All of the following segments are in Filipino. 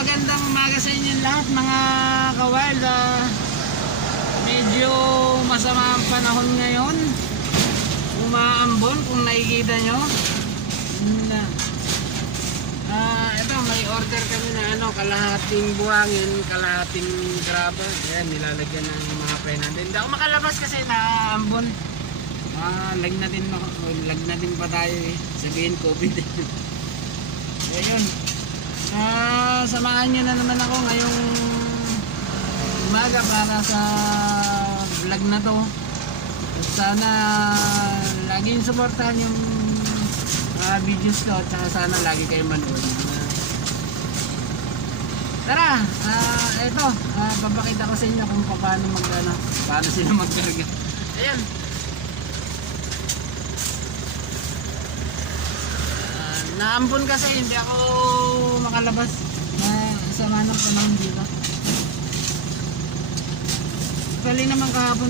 magandang umaga sa inyo lahat mga ka-wild. Medyo masama ang panahon ngayon. Umaambon kung nakikita nyo. Ito may order kami na kalahating buhangin, kalahating graba. Ayan, nilalagyan ng mga pre natin. Hindi ako makalabas kasi naambon. Lag natin pa tayo eh. Sabihin COVID. Ayun. Samahan nyo na naman ako ngayong umaga para sa vlog na to. At sana laging supportahan yung videos ko at sana lagi kayo manood. Tara, ito, papakita ko sa inyo kung paano paano sila magkarga. Ayan. Naambon kasi hindi ako makalabas na sama ng panahon dito. Actually naman kahapon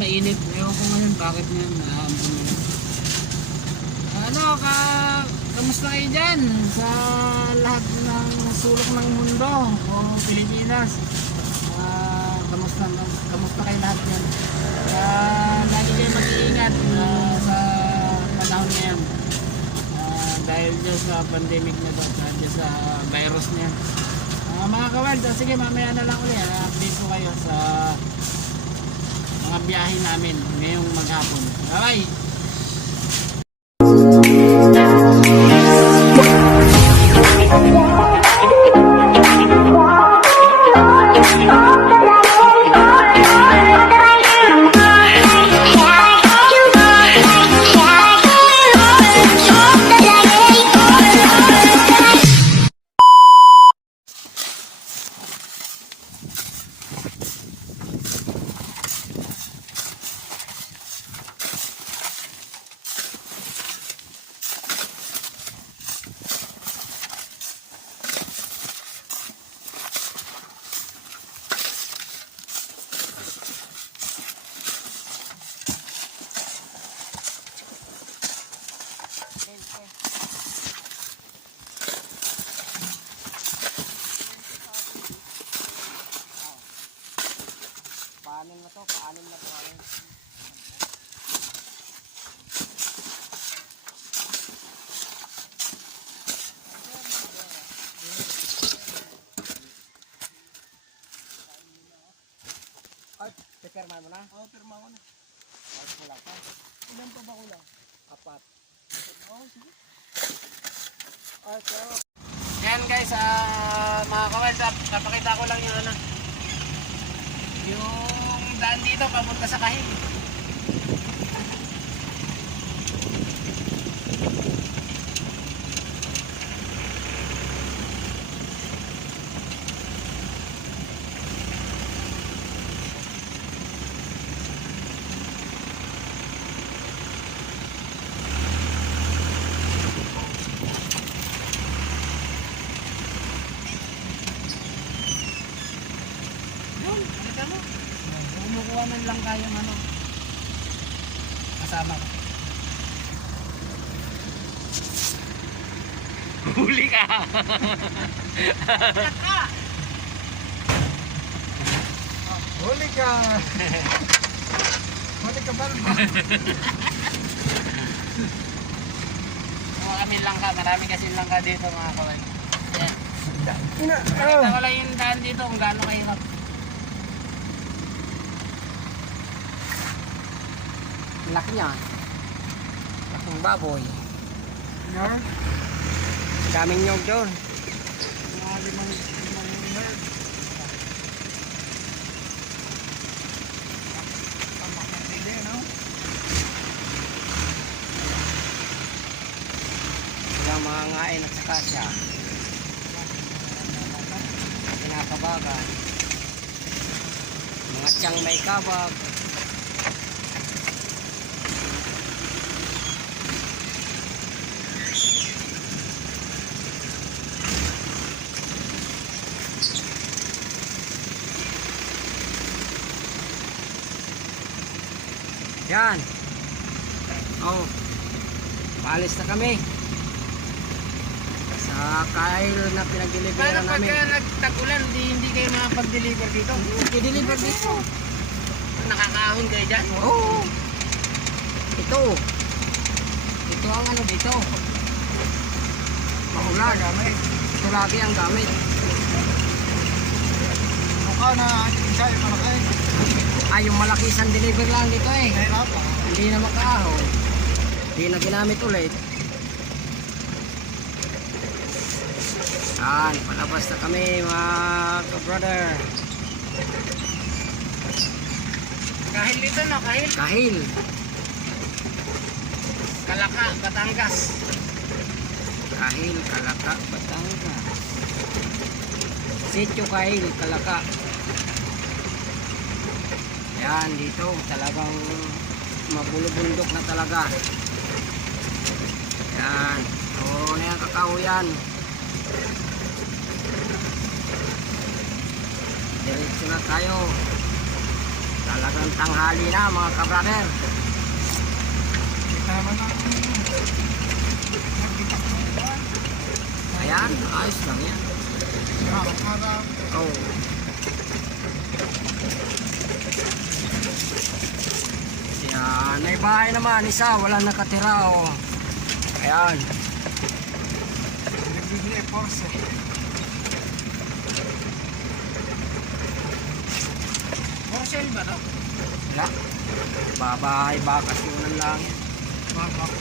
mainit. Ewan ko ngayon bakit nga naambon ngayon. Kamusta kayo dyan sa lahat ng sulok ng mundo o Pilipinas? Kamusta kayo lahat yan? Lagi kayo mag-iingat sa panahon ngayon. Dahil dyan sa pandemic na to, dyan sa virus niya. Mga ka-wild, sige mamaya na lang ulit. Update ko kayo sa mga biyahe namin ngayong maghapon. Bye! Paanin na to. Ay, pirmahan mo na? Oo, pirma ko na. Ay, wala pa. Ilan pa ba kulang? 4. Oo, sige. Ay, pero... Yan guys, mga ka-wild, napakita ko lang yung yung daan dito papunta sa Kahig. Kumukuhanan lang kayong kasama ko. Huli ka! Huli ka! Huli ka ba? Kami langka, marami kasi langka dito mga kawan. Yan. Nakita ko lang yung daan dito kung gaano kahirap. Laki niya. Laking baboy. Yeah. Daming nyog doon. Mga limang bird. Yung mga ngain at saka siya. Kinakabagan. Mga tiyang may kabag. Yan. Oh. Paalis na kami. Sa Kyle na Paano pinag-deliveran pagka namin. nagtag-ulan, hindi kayo makapag-deliver dito? I-deliver dito. Nakakaahon kayo dyan? Oo. Ito. Ito ang ano dito. Maulan. Ito lagi ang gamit. Mukha na isa yung malaki. Ay, yung malaki isang deliver lang dito eh. Mahirap. Hindi na makaahon. Hindi na ginamit ulit. Yan, palabas na kami mga ka-brother. Kahil dito no, kahil Kahil. Kalaka, Batangas. Kahil, Kalaka, Batangas. Sitio Kahil, Kalaka. Yan, dito talagang mabulubundok na talaga. Yan. Oo na yan, kakao yan. Diretso na tayo. Talagang tanghali na mga kabrader. Kita naman ang nagkita ko. Ayan, ayos lang yan. Harap-harap. Oh. Yan, may bahay naman isa, wala nakatira oh. Ayan. Nagbibili Porsche. Porcel ba to? Wala. Babahay, bakasyonan lang yan. Babak.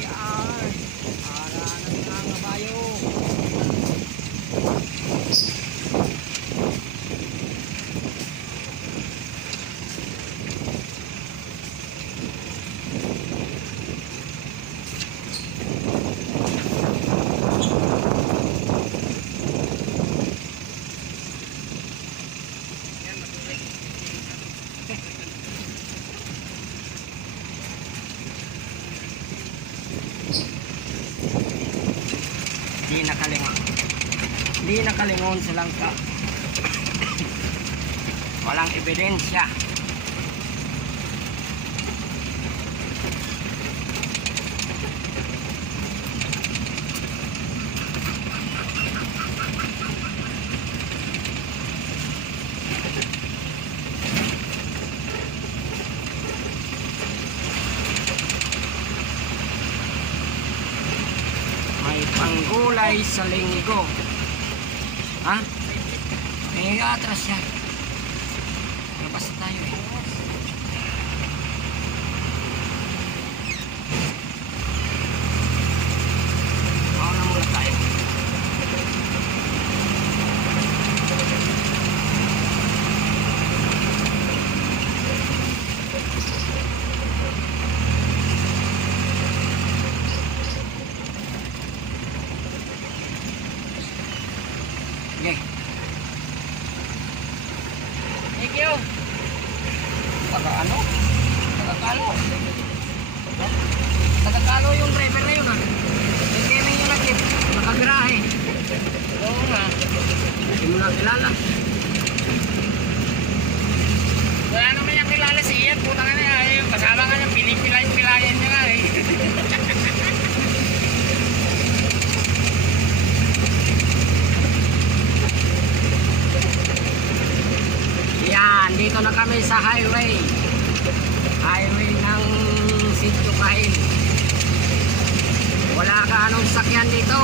Yan. Para ng mga bayo. Hindi nakalingon sa langka. Walang ebidensya. May panggulay sa linggo. Ha? May atras siya. Labas na tayo eh. Mauna muna tayo. Okay. Thank you. Taga-ano? Taga-kalo. Taga-kalo yung driver na yun ha. May keming yung nagkip. Nakabirahe. Oo nga. Hindi mo na kilala. Wala naman yung kilala si Ian. Puta ka na yan. Kasama nga niyang pinipilayan niya nga eh. Yan, dito na kami sa highway. Highway ng Sitio Kahil. Wala ka anong sakyan dito.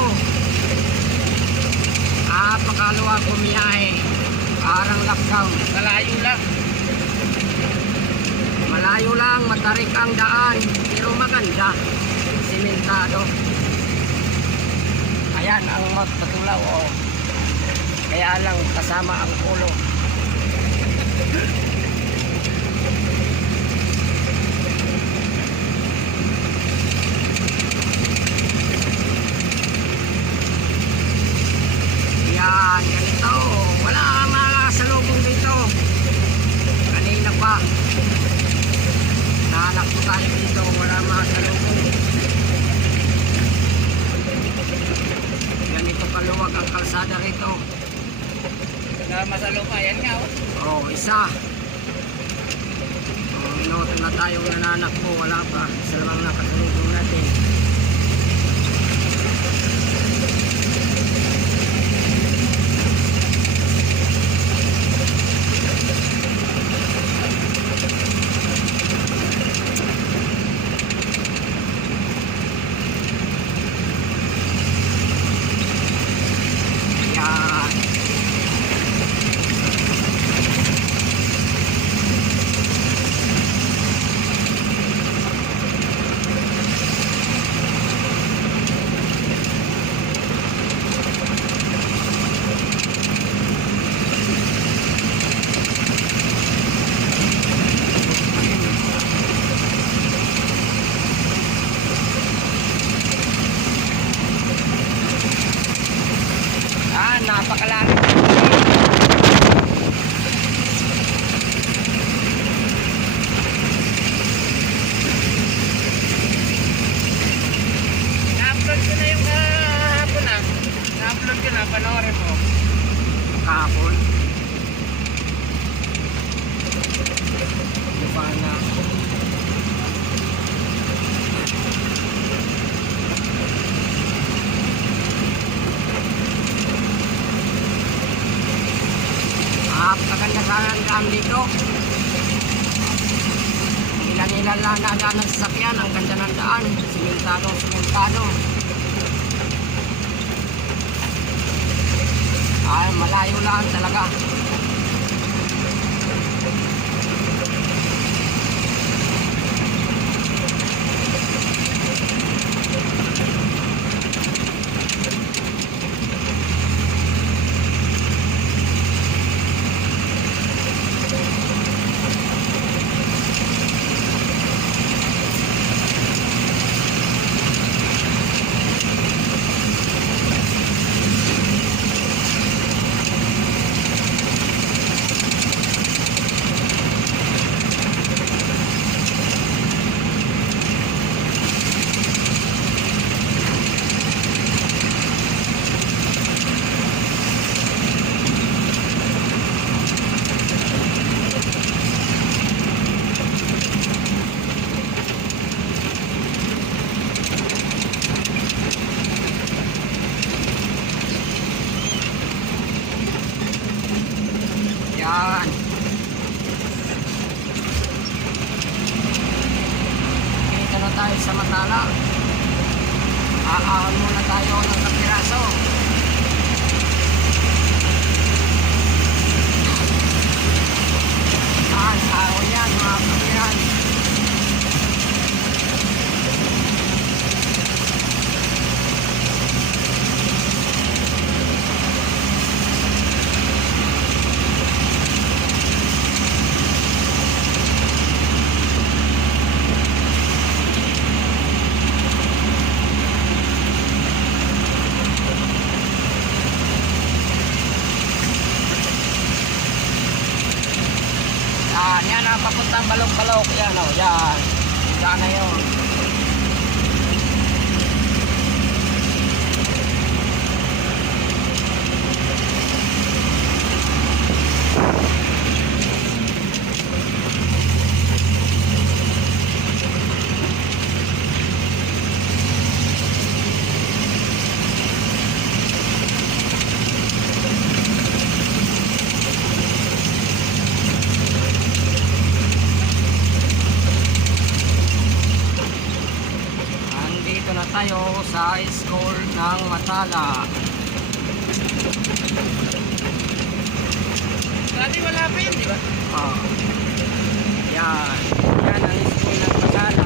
Pakaluwa bumiyahe. Parang lockdown. Malayo lang. Malayo lang, matarik ang daan. Pero maganda. Simentado. Ayan ang magpatulaw. Oh. Kaya lang kasama ang ulo. Yan, ganito. Wala kang makasalubong dito. Kanina pa. Nahanap ko tayo dito. Wala makasalubong. maluwag ang kalsada rito. Masalo pa, yan nga oh. Oh, isa. Oh, inoto na tayong nananakbo, wala pa. Isa lang nakasunod natin. Yan. Napakalaki. Na-upload ko na yung kahapon ah. Na-upload ko na, panoorin mo. Kahapon. Diba na? Maganda sana ang daan dito. Ilan-ilan lang na daan ng sasakyan. Ang ganda ng daan. Simentado, simentado. Ay, malayo lang talaga. Yan. Dito na tayo sa Matala. Aahon muna tayo ng kapiraso. Ahon yan mga kapiran. Yan na, papuntang Balok-Balok. Yan o, yan. Sana yun. Tayo sa school ng Matala. Dati wala pa yun, di ba? Yan. Yan ang school ng Matala.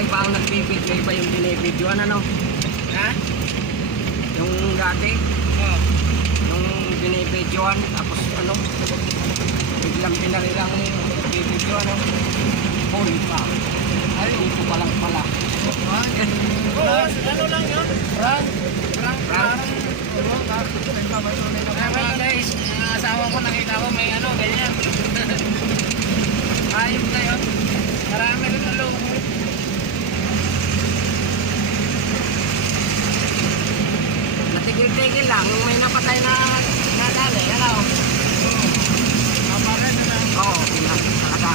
Iba ang nagbibidyo, iba yung binibidyoan, ano? Ha? Yung dati, Oo. yung binibidyoan, tapos ano, biglang pinarilang bibidyo, ano, huli pa. Ay, ito pa lang pala. Ano lang yun? Frank. May guys, yung asawa ko nakita ko may ano, ganyan. Ayos na yun. Marami rin na loob. Natigil-tigil lang, yung may napatay na nadali, ano? Kapare na lang. Oo, pinakata.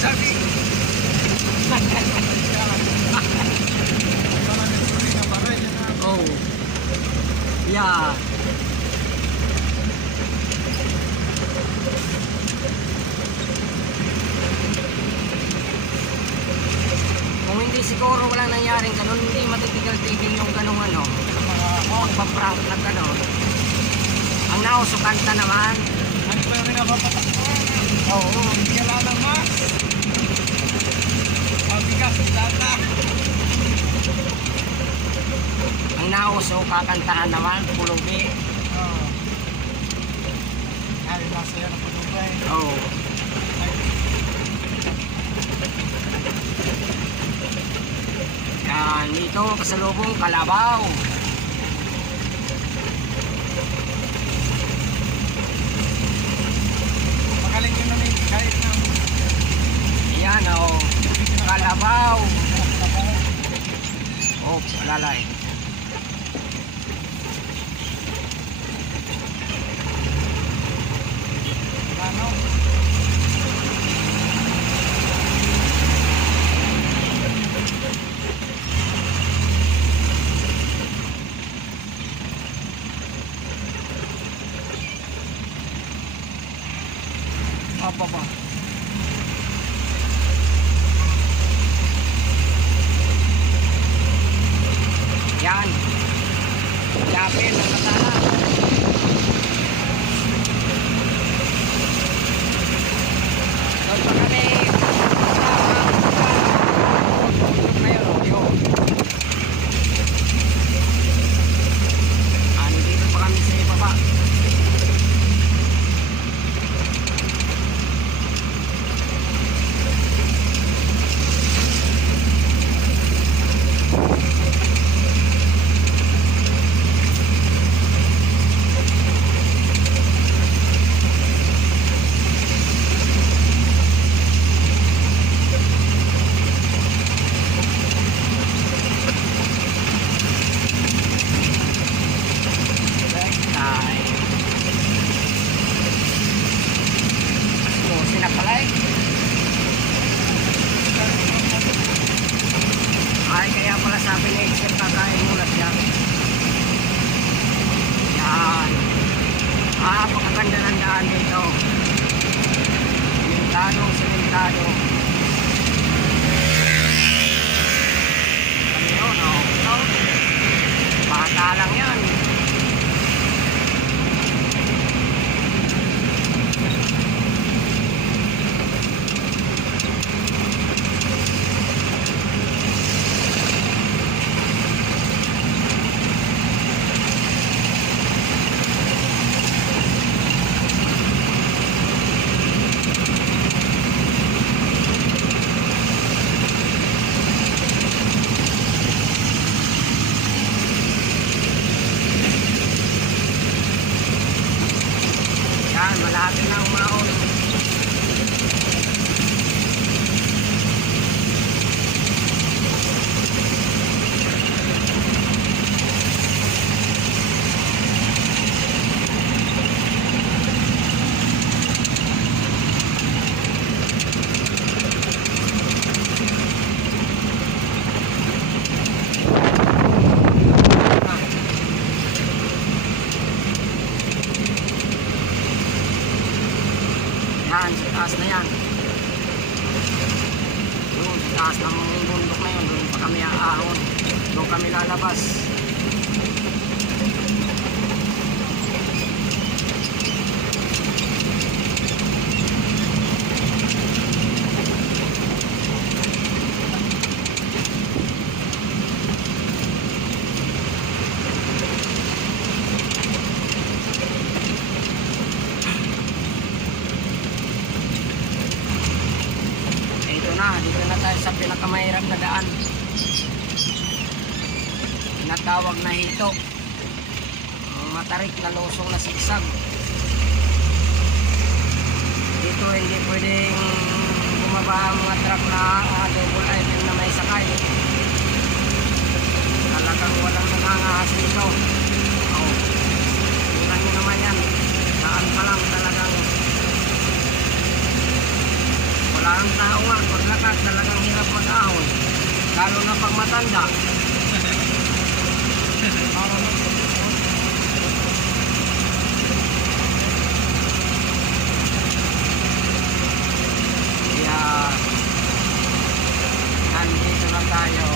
Sabi. Oh. Yeah. Kung hindi siguro walang nangyaring ganun, hindi matitigil-tigil yung ganung ano, magpa-prank na gano'n. Ang nausukanta naman, Ano ba yung napapatak? Oo, hindi ka lang mas. Mabigas, data. ang nauso kakantahan naman, pulubi. Oo. Ay, nasa yan ang pagubay. Oh. Yan, dito kasalubong Kalabaw. Magaling yun namin, kahit na Yan oh, Kalabaw. Oh, lalay. ano. Apa pa? Yan. Yapin, ang katana. Doon pa kami. Nandito pa kami sa ibaba. Ay, kaya pala sabi ni Excel kakain mulat yan. Yan. Pakaganda ng daan dito. Simentado. Ayun, oh. Bata lang yan. Yan, malapit na umaon. Yan, sa taas na yan. Doon, sa taas ng bundok na yun, doon pa kami aahon. Doon kami lalabas. ang dadaan. Tinatawag na hito. Ang matarik na lusong na sigsag. Dito hindi pwedeng bumaba ang mga truck na double item na may sakay. Talagang walang nangangahas dito. Oh. Tingnan nyo naman yan. Saan pa lang talagang wala ang tao nga. Paglakad talagang hirap mag-ahon. Lalo na pag matanda. Kaya nandito na tayo.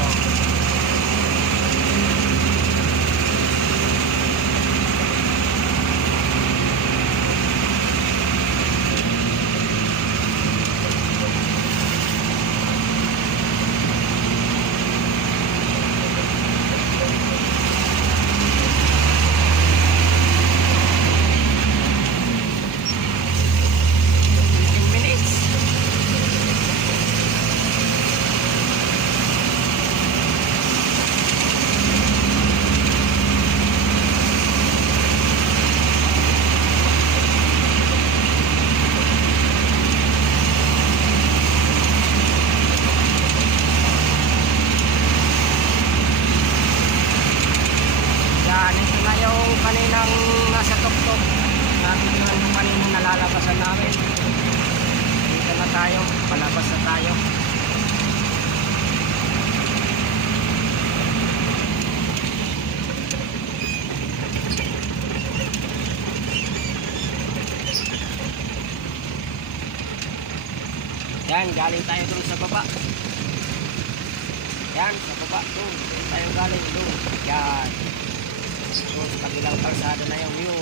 Yan, ito na yung kaninang nasa tuktok. Natin yung kaninang nalalabasan namin. Dito na tayo, palabas na tayo. Yan, galing tayo dun sa baba. Yan, sa baba, dun. Dun tayo galing, dun. Yan. So, sa kabilang kalsada na yung view.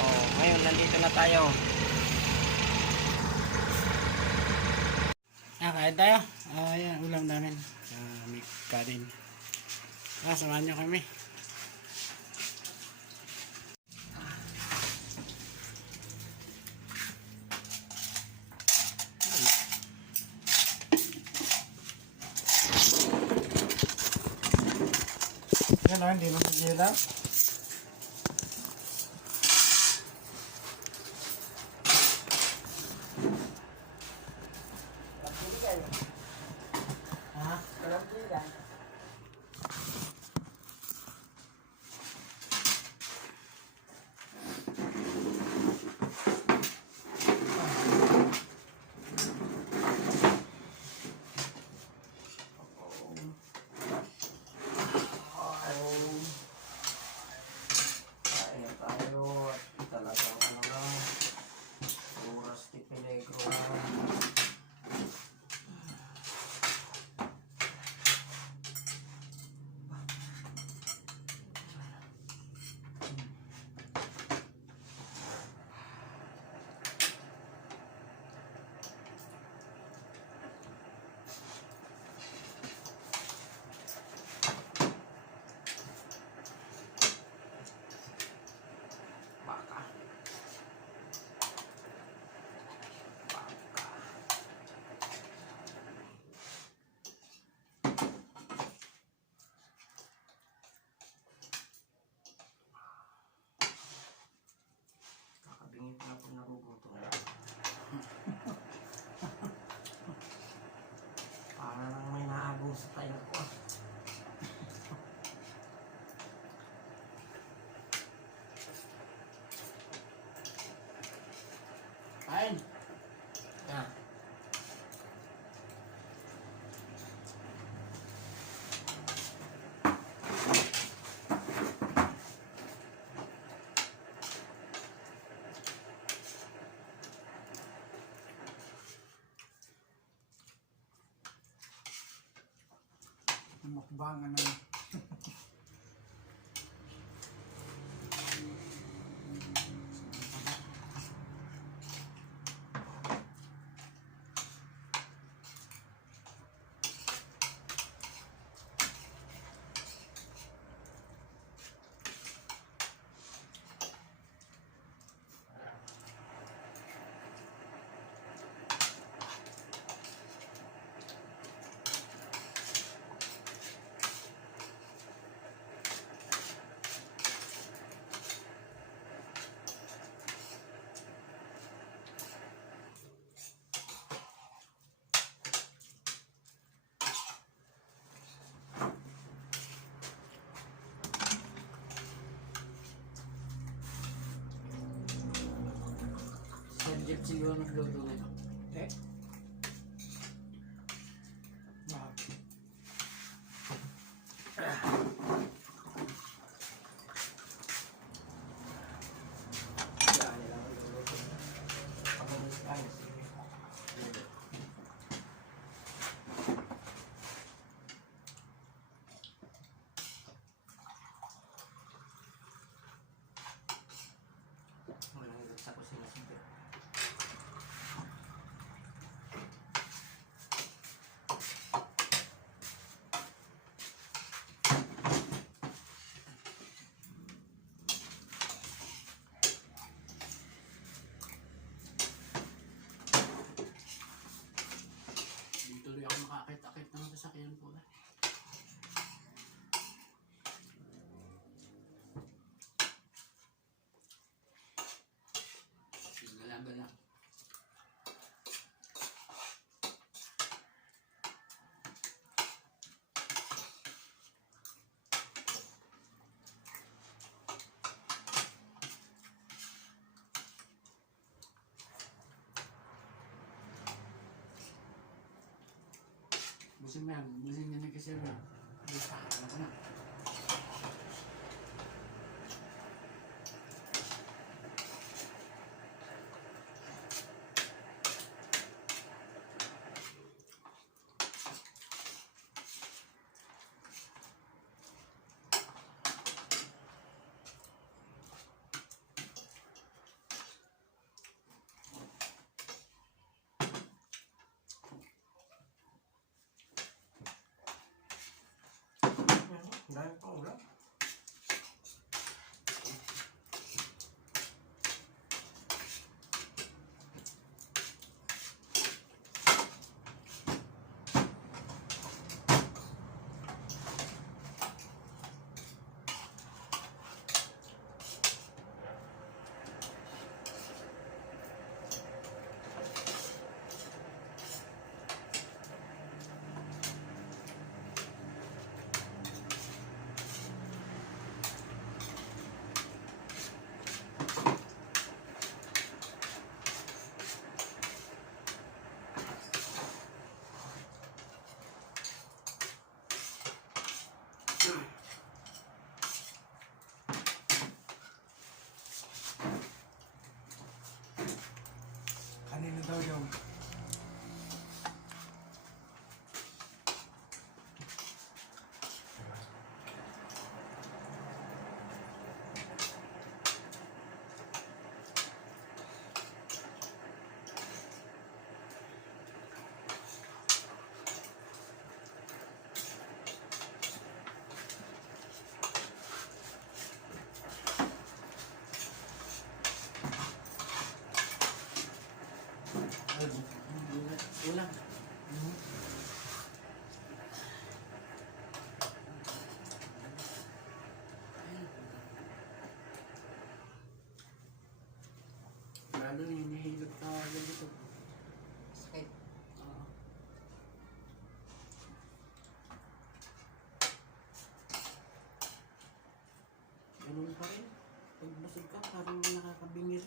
Oh, ngayon nandito na tayo. Kain tayo. Ayan, ulam namin. May kanin. Samahan nyo kami. Yan o, hindi mo magila. Kakabingit na ako nagugutom. Parang may naagong sa tayo ko. Kain. Yan. Mukbangan na. Jeff siguro nagluto nito. Eh? Wow. Dahil lang ang luluto. Pag-umus tayo, sige. Walang hirap sa kusina, sige. Hindi tuloy ako makakit-akit ng sasakyan po. Gala-gala. Busin mo yan. Busin niya na kasi yan. Ano ko na. Ang dami pang ulam. Kanino daw yung Ulam. Lalo hinihilot ka agad ito. Sakit. Oo. Ganun pa rin. Pag busog ka, parang nakakabingir.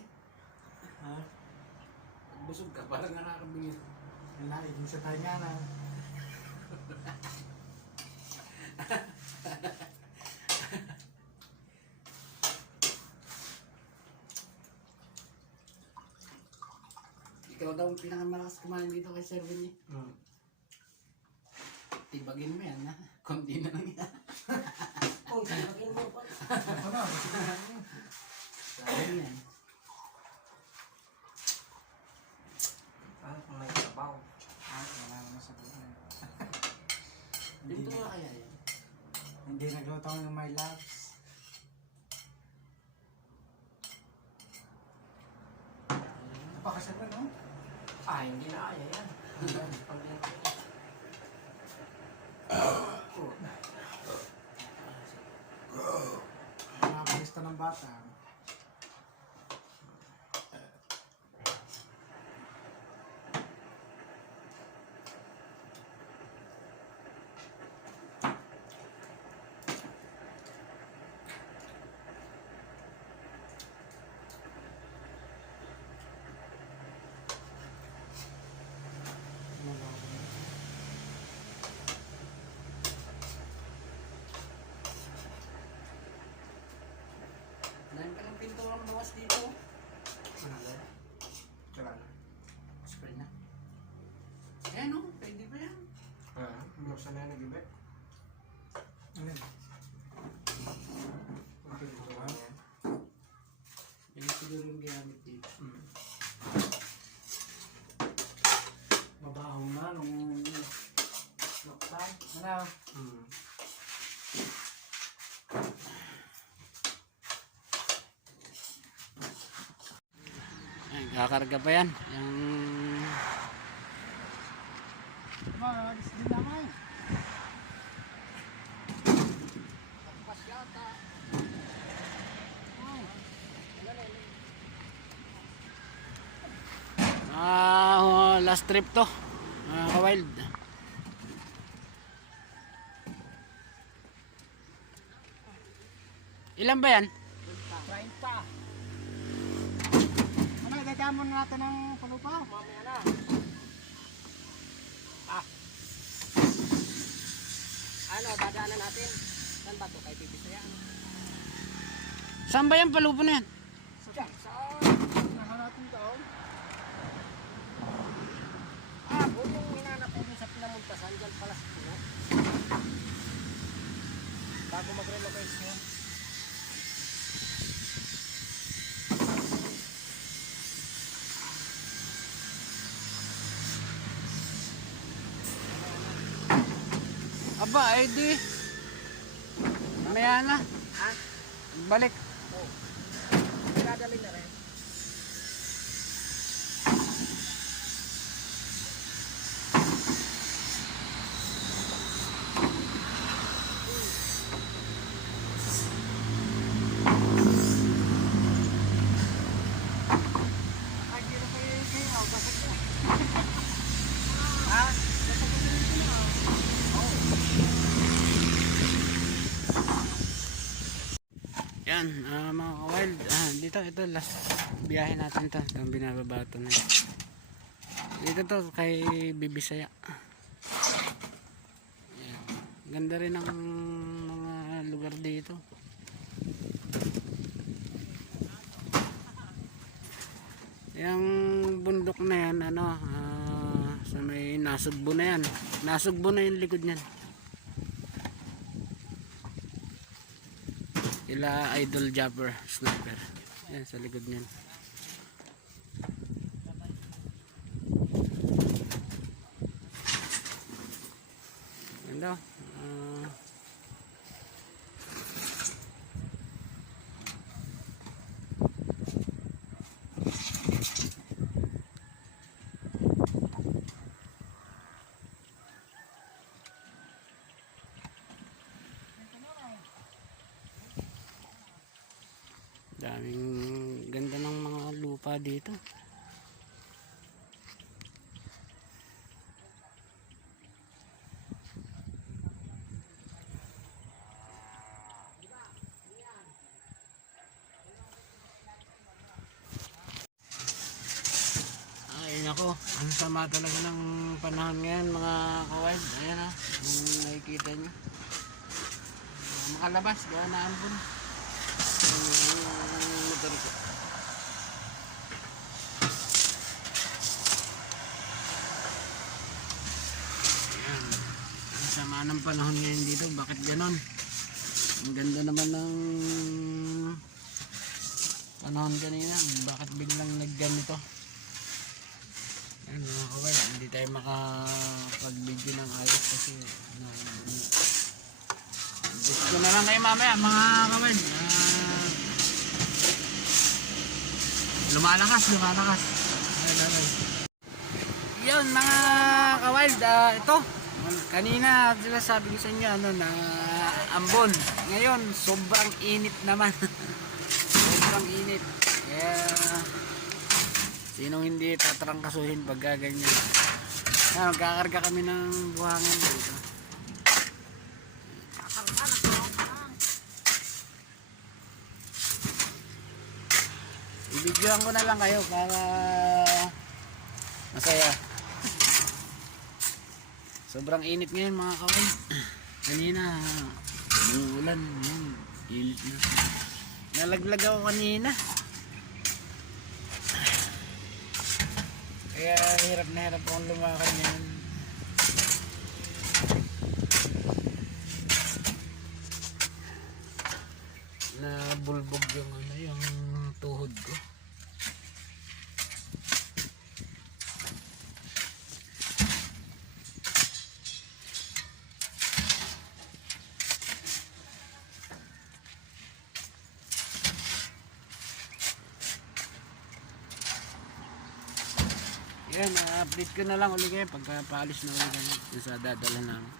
ha? Pag busog ka, parang nakakabingir. Nalaigin sa tayo nga na. Ikaw daw ang pinakamalakas kumain dito kay Sir Vinny. Tibagin mo yan, ha? Konti na lang yan. Kung sinagin mo pa. Ako na, Sabi niya. Paano kung may sabaw? wala naman sa buhay. Dito nga kaya yan. Hindi nagluto ko ng my loves. Napakasal pa, no? Hindi na kaya yan. Pag-lento yan. Nakapalista ng bata. Ganda ng pintura ng bawas dito. Tsaka na. Spray na. Ayan o, pwede pa yan. Buksan na yung nag-iba. Ano yun? Okay, dito ba? Yan siguro yung ginamit dito. Mabaho na nung loktan. Ano? Ay, kakarga pa yan. Yung... Alis din naman. Pas yata. Last trip to. Ka-wild. Ilan ba yan? 30. Ano, idadamon natin ng palupa? Mamaya na. Ano, dadaanan natin. Saan ba ito? Kay Bibisaya? Saan ba yan palupo na yan? Saan? Nakarating taon. Kung yung hinanap ko dun sa pinamuntasan, dyan pala sa puno. Bago mag-relocation. Aba, ay di. Mamaya na. Ha? Balik. Oo. Pinadali na rin. Ay, kilo kayo, basag na. Ha? Yan, mga ka-wild. Dito, ito last biyahe natin to. Itong binababa ito na yun. Dito to kay Bibisaya. Yan. Ganda rin ang mga lugar dito. Yung bundok na yan, ano, sa may Nasugbo na yan. Nasugbo na yung likod niyan. Ila Idol Jumper Sniper. Yan sa likod niyan. Ganda. Daming ganda ng mga lupa dito. Ay nako, ang sama talaga ng panahon ngayon mga kawild. Ayan ha, kung nakikita nyo. Makalabas, gawa na ambon. Motor ko. Ayan. Ang sama ng panahon ngayon dito. Bakit ganon? Ang ganda naman ng panahon kanina. Bakit biglang nagganito? Ayan mga kawal. Hindi tayo makapag-video ng ayos kasi gusto na lang kayo mamaya mga kawal. Lumalakas. Yun mga kawild, ito kanina sila sabi ko sa inyo ano, na ambon. Ngayon sobrang init naman. Sobrang init. Kaya sinong hindi tatrangkasuhin pag ganyan. Magkakarga kami ng buhangin dito. Ibigyan ko na lang kayo para masaya. Sobrang init ngayon mga kawan. Kanina umuulan, yan, init na. Nalaglag ako kanina. Kaya hirap na hirap akong lumakad ngayon. Nabulbog yung ano, yung tuhod ko. Yan, update ko na lang ulit kayo pagka paalis na ulit kami sa dadala namin.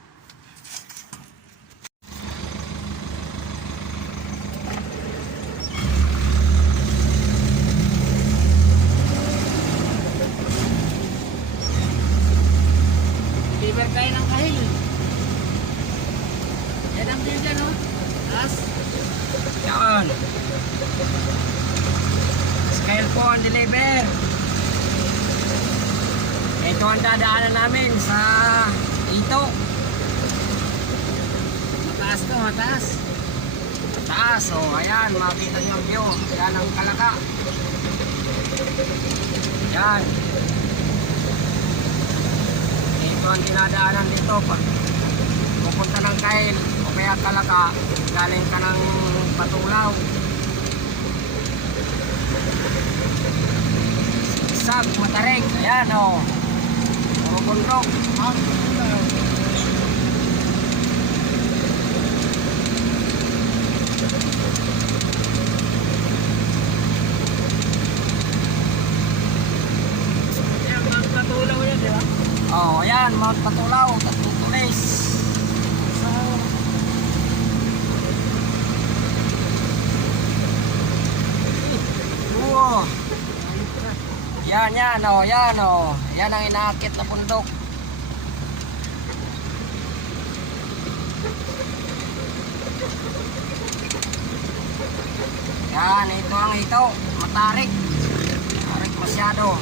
Deliver kayo ng kahil. Yan ang view dyan, no? Taas. Yan. Scale po ang deliver. Ito ang dadaanan namin sa Ito. Mataas to, mataas. Taas, o ayan, makita niyo ang view. Yan ang Kalaka. Yan. Ito ang dinadaanan dito. Pupunta ng Kail o kaya Kalaka, galing ka ng Patulaw. Sag, Matarik. Ayan, o. Puro bundok. Patulaw yan, di ba? Oh, ayan, Mount Patulaw, tatlong tulis. So, Oo. Yan, yan, oh, yan, oh. Yan ang inaakit na bundok. Yan, ito ang ito. Matarik. Matarik masyado.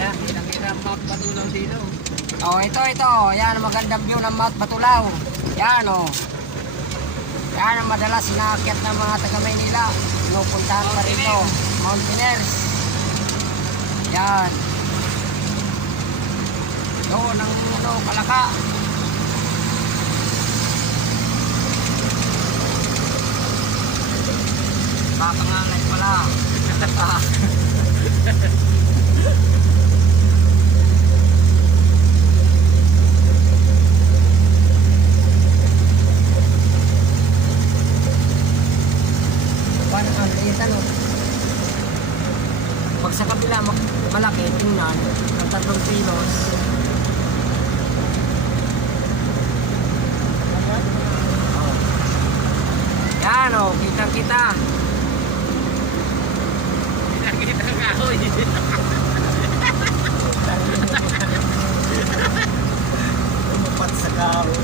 yan, kita ang map patulaw dito. Oh, ito. Yan, magandang view ng Mount Batulaw. Yan, oh. Yan ang madalas inaakit ng mga taga Maynila. Pinupuntahan pa rito. Mountaineers. Yan. Doon ang Kalaka. Papanganay pala. Paano ang liitan, oh. Pag sa kabila malaki, tingnan ang 3 kilos. Oh. Yan, oh, kitang kita. Nakita ka ako. Tumapat sa kahoy.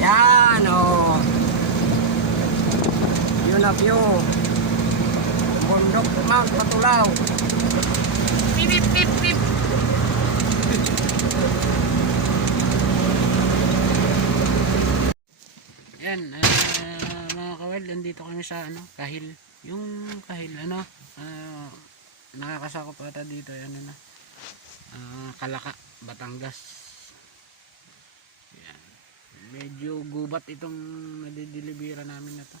Yan, oh. Yun na view. Bundok Mount Patulaw. Pip, pip, pip. Yan, mga kawal, nandito kami sa Kahil. Yung Kahil, nakakasakop ata dito, Kalaka, Batangas. Yan. Medyo gubat itong nadidilibira namin na to.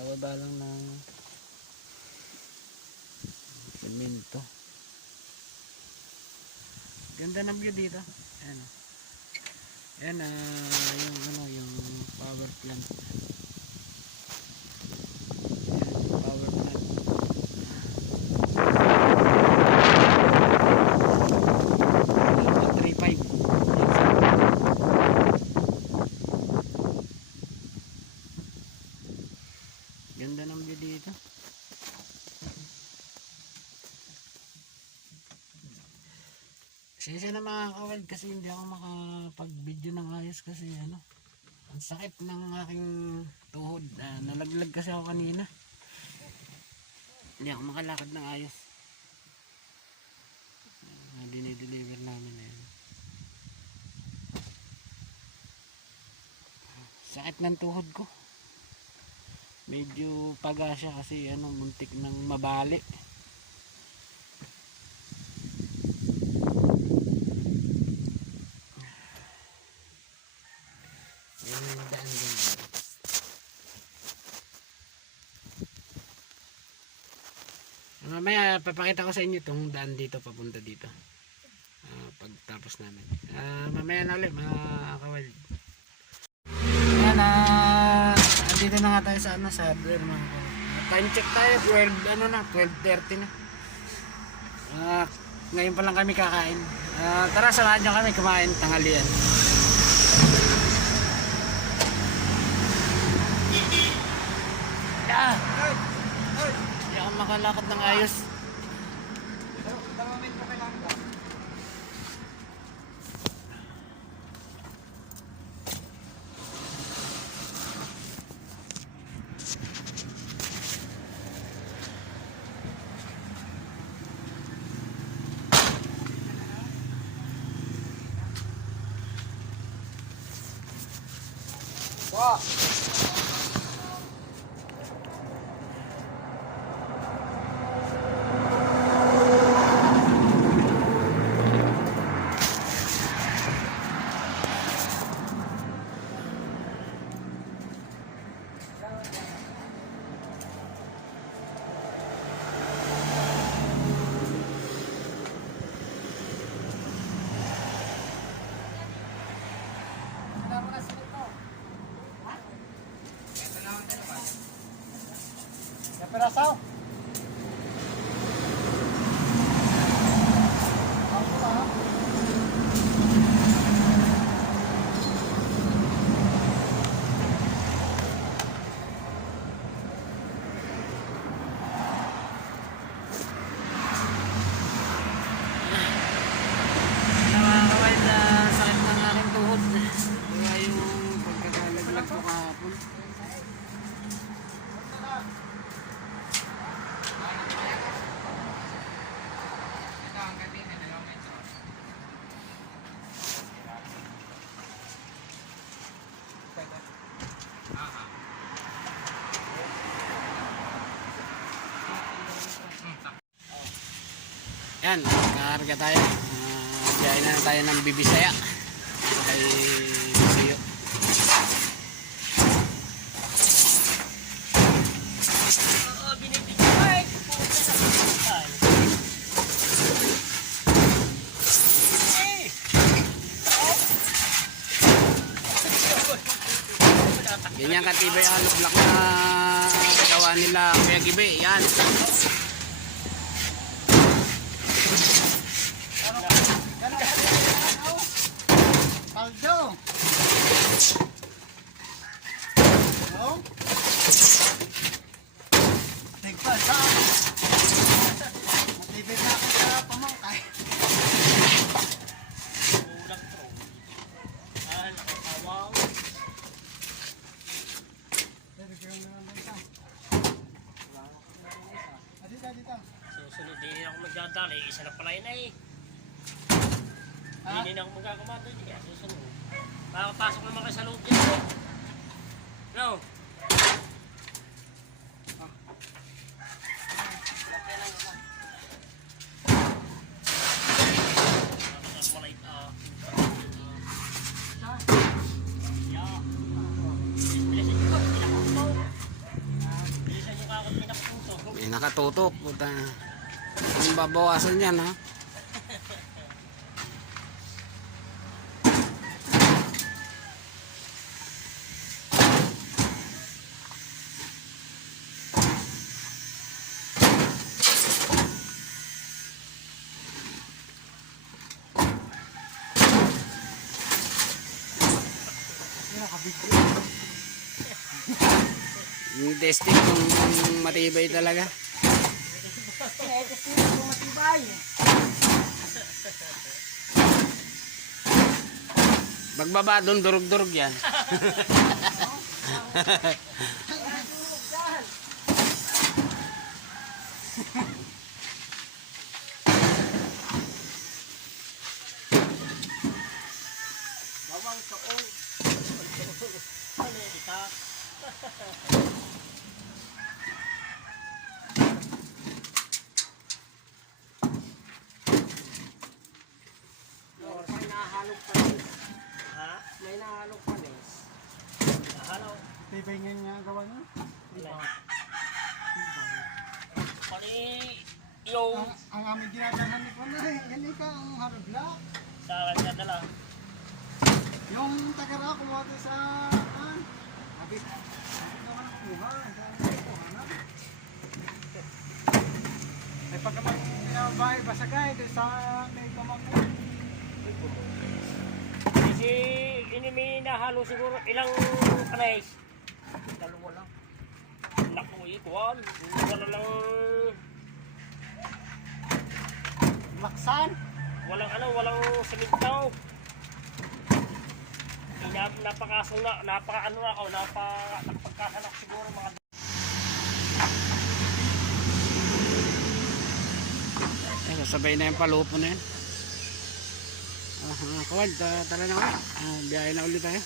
Bababa lang ng semento. Ganda ng view dito. Ayan. Ayan, yung power plant. Ayan, power plant. 135. Pasensya na mga kawild kasi hindi ako makapag-video ng ayos kasi ano, ang sakit ng aking tuhod. Nalaglag kasi ako kanina. Hindi ako makalakad ng ayos. Dinideliver namin na yun. Sakit ng tuhod ko. Medyo paga siya kasi ano, muntik ng mabali. Yan yung daan din. Mamaya papakita ko sa inyo itong daan dito papunta dito. Pagtapos namin. Mamaya na ulit mga kawild. Ayan, andito na nga tayo sa ano, sa hardware mga kawild. Time check tayo, 12:30 na. Ngayon pa lang kami kakain. Tara, samahan nyo kami kumain tanghalian. Hindi ako makalakad ng ayos. Wow. Perasaw. Mga kawild, sakit ng aking tuhod. Kaya yung pagkakalaglag ko kahapon. Yan, kakarga tayo. Biyahin na tayo ng Bibisaya. Kay Siyo. Ganyan katibay ang luklak na gawa nila Kuya Gibe. Yan. Paldo. Hello? Nagpalda. Matibay na ako sa pamangkay. Ulang to. Nakakawaw. Dito. Susunod, hindi na ako magdadali. Isa na pala yun eh. Ha? Hindi na ako magkakamado dyan. Kaya susunod. Makapasok naman kayo sa loob dyan. Eh. No? May nakatutok. Puta. Ang babawasan yan ha. Yung testing kung matibay talaga. Kasi kung matibay. Pagbaba doon, durug-durug yan. Bawang soong. Ano yung isa? May nahalong panis. Ha? May nahalong panis. Halo. Tibay nga nga gawa niya. Wala. Pari yung Ang aming ginagahan ni Panay, yan ka ang haragla. sa kanya dala. Yung tagara kumati sa abit. Abit naman ang kuha. Kuha na. Ay pagka may basagay, doon sa may pamangko. Kasi inimi na halo siguro ilang price. Dalawa lang. Naku, ikuan. Wala lang, Laksan. walang simintaw. Napakasong na, napaka-ano na ako, nakapagkasanak siguro mga Ay, sasabay na yung palupo na yan. Kawad, tara na ulit. Biyahe na ulit tayo.